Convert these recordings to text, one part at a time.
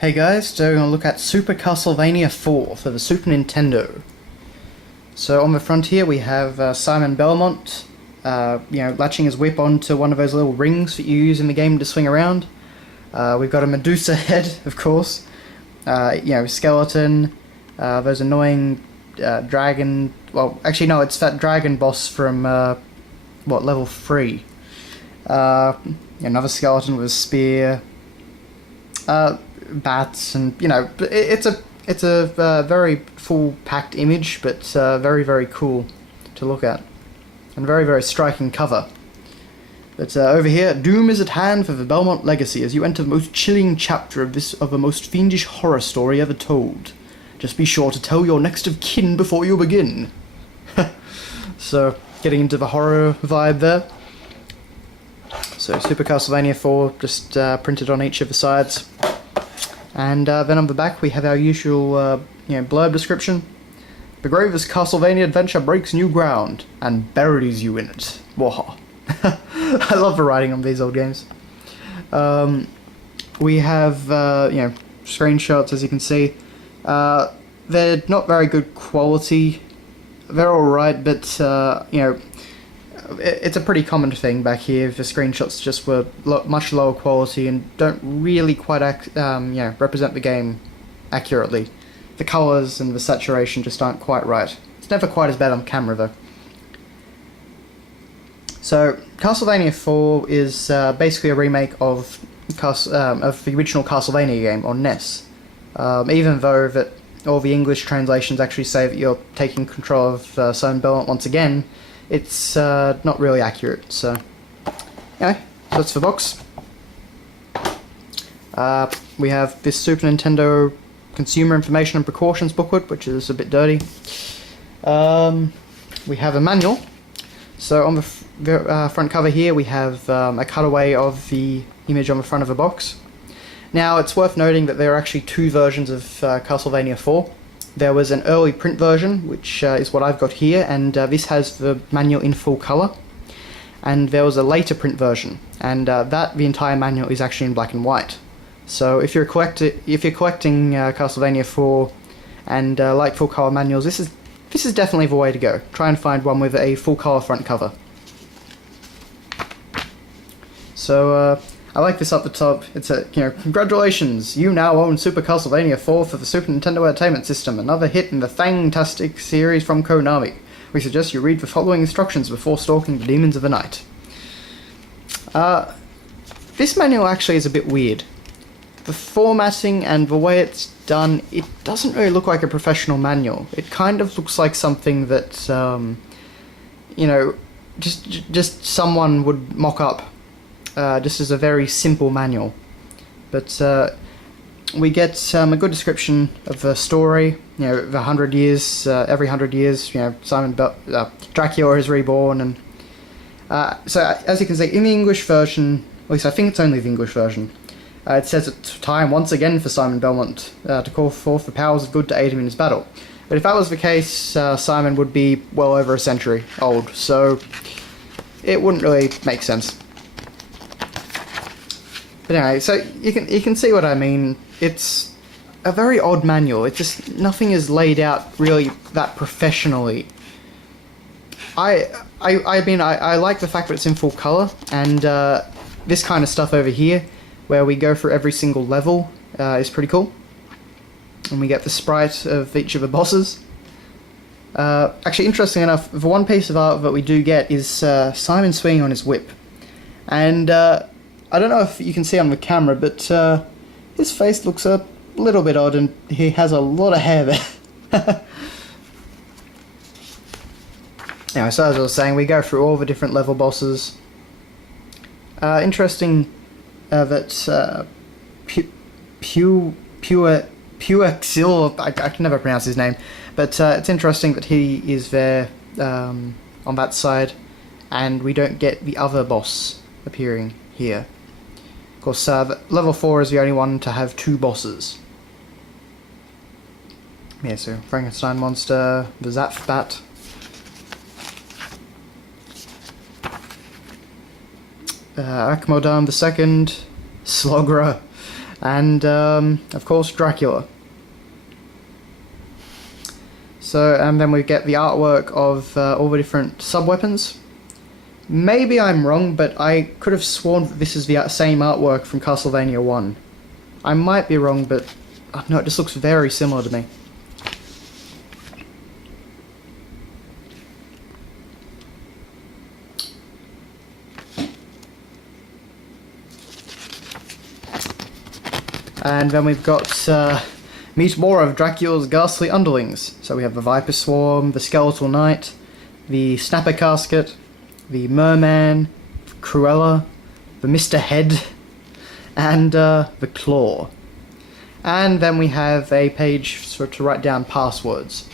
Hey guys, today we're going to look at Super Castlevania 4 for the Super Nintendo. So on the front here we have Simon Belmont, latching his whip onto one of those little rings that you use in the game to swing around. We've got a Medusa head, of course, skeleton, those annoying dragon, well actually no, it's that dragon boss from, level 3. Another skeleton with a spear. Bats, and it's a very full packed image, but very cool to look at, and very striking cover. But over here, doom is at hand for the Belmont legacy as you enter the most chilling chapter of the most fiendish horror story ever told. Just be sure to tell your next of kin before you begin. So getting into the horror vibe there. So Super Castlevania 4 just printed on each of the sides. And then on the back we have our usual blurb description. The gravest Castlevania adventure breaks new ground and buries you in it. Waha. I love the writing on these old games. We have screenshots, as you can see. They're not very good quality. They're alright, but it's a pretty common thing back here. The screenshots just were much lower quality and don't really quite represent the game accurately. The colours and the saturation just aren't quite right. It's never quite as bad on camera though. So Castlevania 4 is basically a remake of the original Castlevania game on NES. Even though that all the English translations actually say that you're taking control of Simon Belmont once again, it's not really accurate, so anyway, that's the box. We have this Super Nintendo Consumer Information and Precautions booklet, which is a bit dirty. We have a manual. So on the front cover here we have a cutaway of the image on the front of the box. Now it's worth noting that there are actually two versions of Castlevania 4. There was an early print version, which is what I've got here, and this has the manual in full colour. And there was a later print version, and the entire manual is actually in black and white. So if you're collecting Castlevania 4 and like full colour manuals, this is definitely the way to go. Try and find one with a full colour front cover. So I like this up the top. It's congratulations, you now own Super Castlevania 4 for the Super Nintendo Entertainment System, another hit in the Fang-tastic series from Konami. We suggest you read the following instructions before stalking the demons of the night. This manual actually is a bit weird. The formatting and the way it's done, it doesn't really look like a professional manual. It kind of looks like something that, just someone would mock up. Just as a very simple manual, but we get a good description of the story. The 100 years, every 100 years, Dracula is reborn, and so as you can see in the English version, at least I think it's only the English version. It says it's time once again for Simon Belmont to call forth the powers of good to aid him in his battle. But if that was the case, Simon would be well over a century old, so it wouldn't really make sense. But anyway, so you can see what I mean. It's a very odd manual. It just, nothing is laid out really that professionally. I like the fact that it's in full colour, and this kind of stuff over here, where we go through every single level, is pretty cool. And we get the sprite of each of the bosses. Actually, interesting enough, the one piece of art that we do get is Simon swinging on his whip. And I don't know if you can see on the camera, but his face looks a little bit odd, and he has a lot of hair there. Anyway, so as I was saying, we go through all the different level bosses. Interesting that Puexil, I can never pronounce his name, but it's interesting that he is there on that side, and we don't get the other boss appearing here. Of course, level 4 is the only one to have two bosses. Yeah, so Frankenstein monster, the Zapf bat. Akmodam II, Slogra, and of course Dracula. So, and then we get the artwork of all the different sub-weapons. Maybe I'm wrong, but I could have sworn that this is the same artwork from Castlevania 1. I might be wrong, but no, it just looks very similar to me. And then we've got meet more of Dracula's ghastly underlings. So we have the Viper Swarm, the Skeletal Knight, the Snapper Casket, the Merman, Cruella, the Mr. Head, and the Claw. And then we have a page to write down passwords.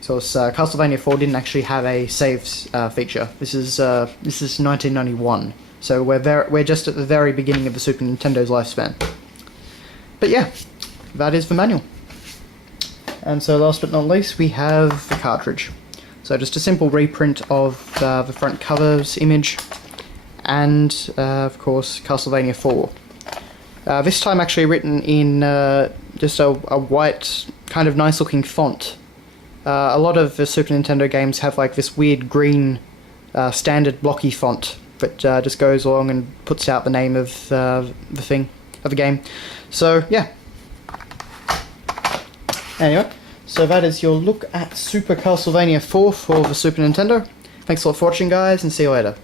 So Castlevania 4 didn't actually have a saves feature. This is 1991, so we're just at the very beginning of the Super Nintendo's lifespan. But yeah, that is the manual. And so last but not least, we have the cartridge. So just a simple reprint of the front cover's image, and of course Castlevania 4. This time actually written in just a white, kind of nice looking font. A lot of the Super Nintendo games have like this weird green standard blocky font that just goes along and puts out the name of the game. So yeah. Anyway, so that is your look at Super Castlevania 4 for the Super Nintendo. Thanks a lot for watching, guys, and see you later.